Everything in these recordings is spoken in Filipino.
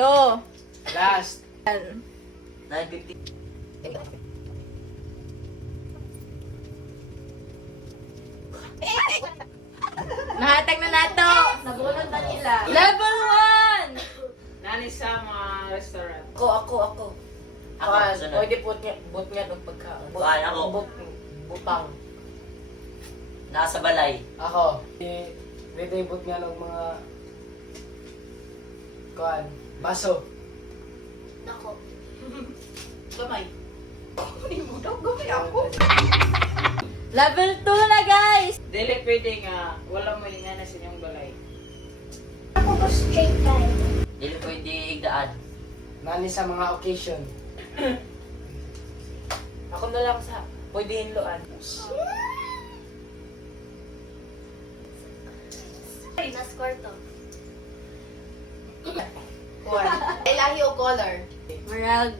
Tatlo. Last. 950. Nahatag na nato. Nabunod na nila. Level 1. Nani sa mga restaurant. Ako, sunod. Pwede but nga ng pagkaon. Kuhaan ako. Butang. Nasa balay. Ako. Pwede but nga ng mga kuhaan. Baso. Nako. Gamay. Gamay ako. Level 2 na guys. Dili pwede nga, wala mo yung na sa inyong balay. Ako po straight tayo. Dili pwede igdaan. Nani sa mga occasion. Ako na lang sa pwede hinloan. Nas kwarto. Ay lahi o color. Marag.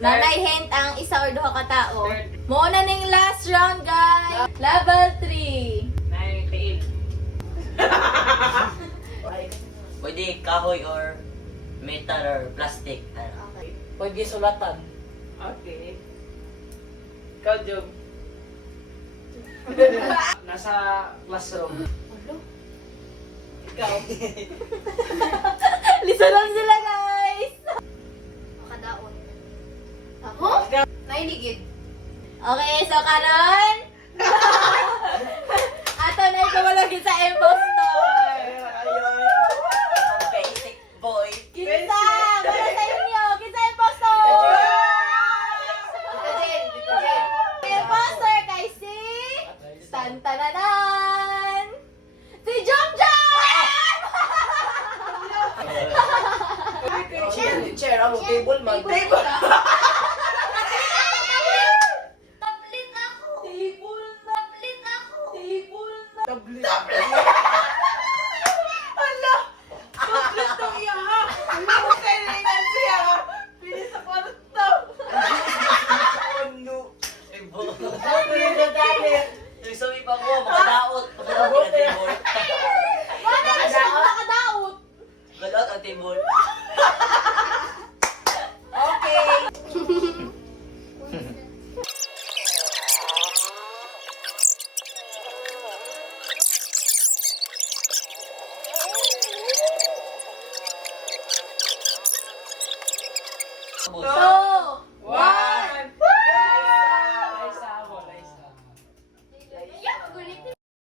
Nanay hint ang isa or duha ka tao. Muna ning last round guys. Level 3. Nani tiil. Pwede kahoy or metal or plastic. Ano? Okay. Pwede sulatan. Okay. Ikaw, Job. Nasa classroom. Ikaw. Lisa lang sila guys. Makadaon. Ako? Nailigid. Okay, so karon. Ato na ikamalagin sa impostor. Basic boy. Kinsa! Para sa inyo! Kinsa impostor! Impostor kay si... Tantananan! Si Jomjom! Chair, ako. Table man. Tablet ako. Tablet ako. Yung sabi pa ko, makadaot. Makadaot ang table. Wala na siya nakadaot! Makadaot ang table. Okay. Two. 2, 1. Liza ako, Liza. Yeah, kulitin